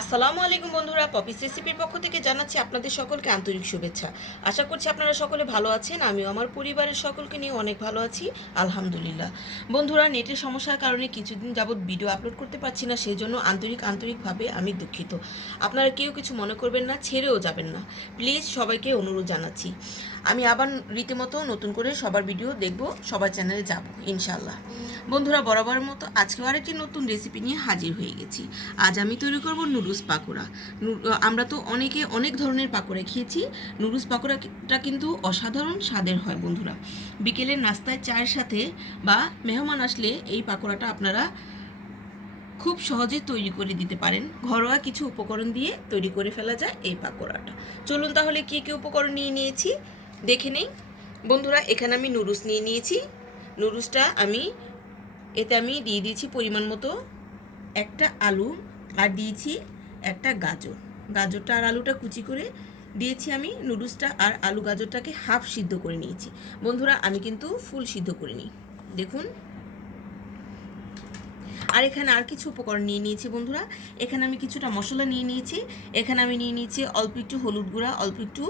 আসসালামু আলাইকুম বন্ধুরা পপিস রেসিপির পক্ষ থেকে জানাচ্ছি আপনাদের সকলকে আন্তরিক শুভেচ্ছা। আশা করছি আপনারা সকলে ভালো আছেন, আমিও আমার পরিবারের সকলকে নিয়ে অনেক ভালো আছি, আলহামদুলিল্লাহ। বন্ধুরা, নেটের সমস্যার কারণে কিছুদিন যাবৎ ভিডিও আপলোড করতে পারছি না সেই জন্য আন্তরিক আন্তরিকভাবে আমি দুঃখিত। আপনারা কেউ কিছু মনে করবেন না, ছেড়েও যাবেন না। প্লিজ সবাইকে অনুরোধ জানাচ্ছি। আমি আবার রীতিমতো নতুন করে সবার ভিডিও দেখব, সবার চ্যানেলে যাব ইনশাল্লাহ বন্ধুরা, বরাবরের মতো আজকেও আরেকটি নতুন রেসিপি নিয়ে হাজির হয়ে গেছি। আজ আমি তৈরি করব নুডলস পাকোড়া। আমরা তো অনেকে অনেক ধরনের পাকোড়া খেয়েছি। নুডলস পাকোড়াটা কিন্তু অসাধারণ স্বাদের হয় বন্ধুরা। বিকেলের নাস্তায় চায়ের সাথে বা মেহমান আসলে এই পাকোড়াটা আপনারা খুব সহজে তৈরি করে দিতে পারেন। ঘরোয়া কিছু উপকরণ দিয়ে তৈরি করে ফেলা যায় এই পাকোড়াটা। চলুন তাহলে কী কী উপকরণ নিয়ে নিয়েছি? দেখে নেই। বন্ধুরা, এখানে আমি নুডলস নিয়ে নিয়েছি। নুডলসটা আমি এতে আমি দিয়ে দিয়েছি পরিমাণ মতো একটা আলু আর দিয়েছি একটা গাজর। গাজরটা আর আলুটা কুচি করে দিয়েছি আমি, নুডলসটা আর আলু গাজরটাকে হাফ সিদ্ধ করে নিয়েছি। বন্ধুরা, আমি কিন্তু ফুল সিদ্ধ করে নিই দেখুন। আর এখানে আর কিছু উপকরণ নিয়ে নিয়েছি বন্ধুরা। এখানে আমি কিছুটা মশলা নিয়ে নিয়েছি। এখানে আমি নিয়ে নিয়েছি অল্প একটু হলুদ গুঁড়া, অল্প একটু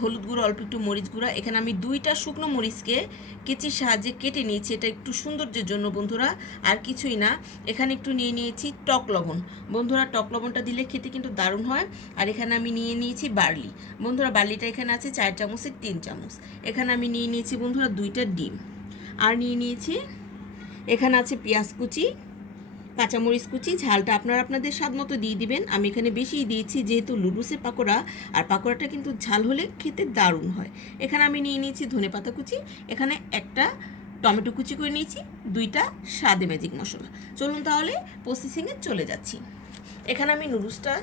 হলুদ গুঁড়া, অল্প একটু মরিচ গুঁড়া। এখানে আমি দুইটা শুকনো মরিচকে কেচির সাহায্যে কেটে নিয়েছি। এটা একটু সৌন্দর্যের জন্য বন্ধুরা, আর কিছুই না। এখানে একটু নিয়ে নিয়েছি টক লবণ। বন্ধুরা, টক লবণটা দিলে খেতে কিন্তু দারুণ হয়। আর এখানে আমি নিয়ে নিয়েছি বার্লি। বন্ধুরা, বার্লিটা এখানে আছে চার চামচের তিন চামচ। এখানে আমি নিয়ে নিয়েছি বন্ধুরা দুইটা ডিম। আর নিয়ে নিয়েছি এখানে আছে পেঁয়াজ কুচি, কাঁচামরিচ কুচি, ঝালটা আপনারা আপনাদের স্বাদ মতো দিয়ে দিবেন। আমি এখানে বেশিই দিয়েছি, যেহেতু লুডুসের পাকোড়া, আর পাকোড়াটা কিন্তু ঝাল হলে খেতে দারুণ হয়। এখানে আমি নিয়ে নিয়েছি ধনে পাতা কুচি, এখানে একটা টমেটো কুচি করে নিয়েছি, দুইটা স্বাদে ম্যাজিক মশলা। চলুন তাহলে প্রসেসিংয়ে চলে যাচ্ছি। এখানে আমি নুডলসটা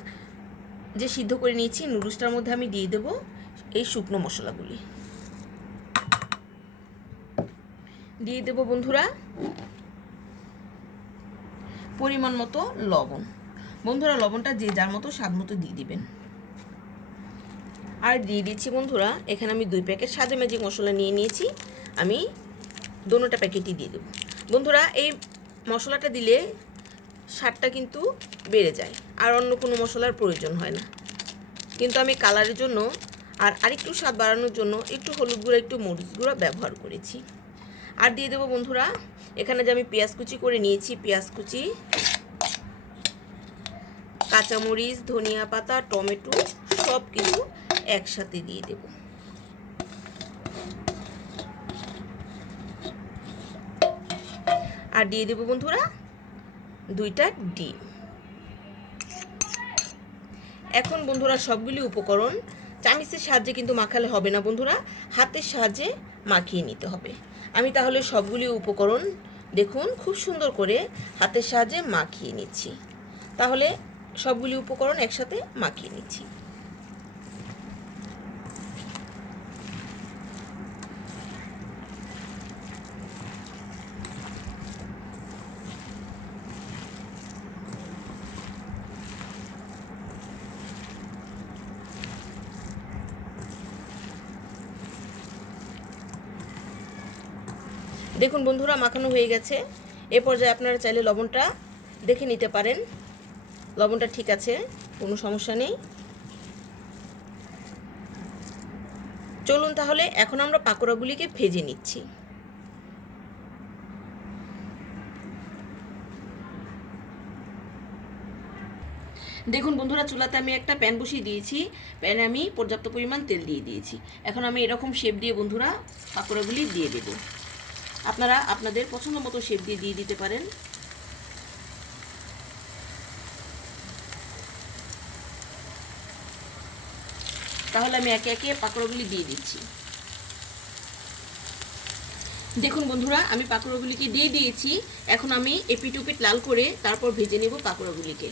যে সিদ্ধ করে নিয়েছি, নুডলসটার মধ্যে আমি দিয়ে দেবো এই শুকনো মশলাগুলি। দিয়ে দেবো বন্ধুরা পরিমাণ মতো লবণ। বন্ধুরা, লবণটা যে যার মতো স্বাদ মতো দিয়ে দিবেন। আর দিয়ে দিচ্ছি বন্ধুরা, এখানে আমি দুই প্যাকেট স্বাদে ম্যাজিক মশলা নিয়ে নিয়েছি। আমি দোনোটা প্যাকেটই দিয়ে দেবো। বন্ধুরা, এই মশলাটা দিলে স্বাদটা কিন্তু বেড়ে যায়, আর অন্য কোনো মশলার প্রয়োজন হয় না। কিন্তু আমি কালারের জন্য আর আরেকটু স্বাদ বাড়ানোর জন্য একটু হলুদ গুঁড়া, একটু মরিচ গুঁড়া ব্যবহার করেছি। আর দিয়ে দেবো বন্ধুরা, এখানে যে আমি পেঁয়াজ কুচি করে নিয়েছি, পেঁয়াজ কুচি, কাঁচামরিচ, ধনিয়া পাতা, টমেটো সব কিছু একসাথে দিয়ে দেব। আর দিয়ে দেবো বন্ধুরা, দুইটা ডিম। এখন বন্ধুরা সবগুলি উপকরণ, চামিচের সাহায্যে কিন্তু মাখালে হবে না বন্ধুরা, হাতের সাহায্যে মাখিয়ে নিতে হবে। আমি তাহলে সবগুলি উপকরণ দেখুন, খুব সুন্দর করে হাতের সাহায্যে মাখিয়ে নিচ্ছি। তাহলে সবগুলি উপকরণ একসাথে মাখিয়ে নিচ্ছি। দেখুন বন্ধুরা, মাখানো হয়ে গেছে। এ পর্যায়ে আপনারা চাইলে লবণটা দেখে নিতে পারেন। লবণটা ঠিক আছে, কোনো সমস্যা নেই। চলুন তাহলে, এখন আমরা পাকোড়াগুলিকে ভেজে নিচ্ছি। দেখুন বন্ধুরা, চুলাতে আমি একটা প্যান বসিয়ে দিয়েছি। প্যানে আমি পর্যাপ্ত পরিমাণ তেল দিয়ে দিয়েছি। এখন আমি এরকম শেপ দিয়ে বন্ধুরা পাকোড়াগুলি দিয়ে দেব। আপনারা আপনাদের পছন্দ মতো শেপ দিয়ে দিয়ে দিতে পারেন। তাহলে আমি একে একে পাকোড়াগুলি দিয়ে দিচ্ছি। দেখুন বন্ধুরা, আমি পাকোড়াগুলিকে দিয়ে দিয়েছি। এখন আমি এপিট ওপিট লাল করে তারপর ভেজে নেব পাকোড়াগুলিকে।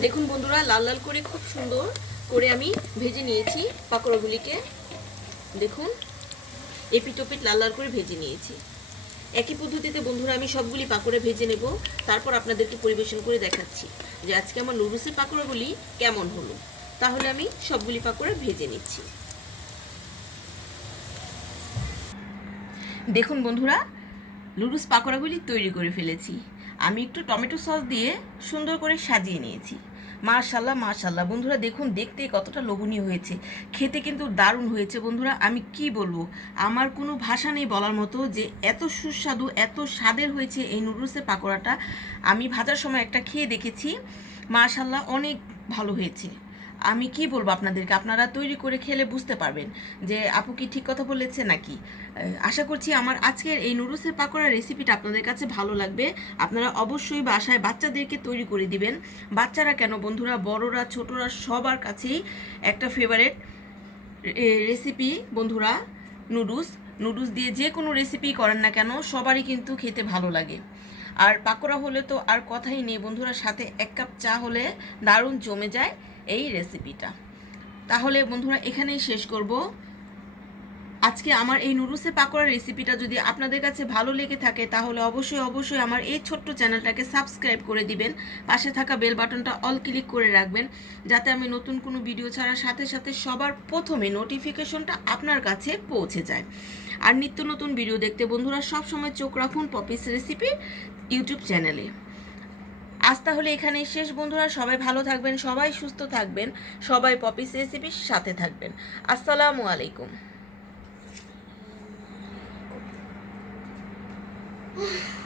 দেখুন বন্ধুরা, লাল লাল করে খুব সুন্দর করে আমি ভেজে নিয়েছি পাকোড়াগুলিকে। দেখুন এপিট ওপিট লাল লাল করে ভেজে নিয়েছি। একই পদ্ধতিতে বন্ধুরা, আমি সবগুলি পাকোড়া ভেজে নেব। তারপর আপনাদেরকে পরিবেশন করে দেখাচ্ছি যে আজকে আমার নুডলসের পাকোড়াগুলি কেমন হলো। তাহলে আমি সবগুলি পাকোড়া ভেজে নিচ্ছি। দেখুন বন্ধুরা লুডুস পাকোড়াগুলি তৈরি করে ফেলেছি। আমি একটু টমেটো সস দিয়ে সুন্দর করে সাজিয়ে নিয়েছি। মাশাল্লাহ মাশাল্লাহ বন্ধুরা, দেখুন, দেখতে কতটা লোভনীয় হয়েছে। খেতে কিন্তু দারুণ হয়েছে, বন্ধুরা। আমি কি বলব? আমার কোনো ভাষা নেই বলার মতো যে এত সুস্বাদু, এত স্বাদের হয়েছে এই নুডলসের পাকোড়াটা। আমি ভাজার সময় একটা খেয়ে দেখেছি। মাশাল্লাহ অনেক ভালো হয়েছে। আমি কি বলব আপনাদেরকে? আপনারা তৈরি করে খেলে বুঝতে পারবেন যে আপু কি ঠিক কথা বলেছে নাকি? আশা করছি আমার আজকের এই নুডলসের পাকোড়া রেসিপিটা আপনাদের কাছে ভালো লাগবে। আপনারা অবশ্যই বাসায় বাচ্চাদেরকে তৈরি করে দিবেন। বাচ্চারা কেন বন্ধুরা, বড়রা, ছোটরা সবার কাছেই একটা ফেভারেট রেসিপি বন্ধুরা, নুডলস। নুডলস দিয়ে যে কোনো রেসিপি করেন না কেন, সবারই কিন্তু খেতে ভালো লাগে। আর পাকোড়া হলে তো আর কথাই নেই বন্ধুরা, সাথে এক কাপ চা হলে দারুণ জমে যায় এই রেসিপিটা তাহলে বন্ধুরা এখানেই শেষ করব। আজকে আমার এই নুডলসের পাকোড়ার রেসিপিটা যদি আপনাদের কাছে ভালো লেগে থাকে, তাহলে অবশ্যই অবশ্যই আমার এই ছোট্ট চ্যানেলটাকে সাবস্ক্রাইব করে দিবেন। পাশে থাকা বেল বাটনটা অল ক্লিক করে রাখবেন, যাতে আমি নতুন কোনো ভিডিও ছাড়ার সাথে সাথে সবার প্রথমে নোটিফিকেশনটা আপনার কাছে পৌঁছে যায়। আর নিত্য নতুন ভিডিও দেখতে বন্ধুরা সব সময় চোখ রাখুন পপিস রেসিপি ইউটিউব চ্যানেলে আজ তাহলে এখানেই শেষ বন্ধুরা, সবাই ভালো থাকবেন, সবাই সুস্থ থাকবেন, সবাই পপিস রেসিপির সাথে থাকবেন। আসসালামু আলাইকুম। Ugh.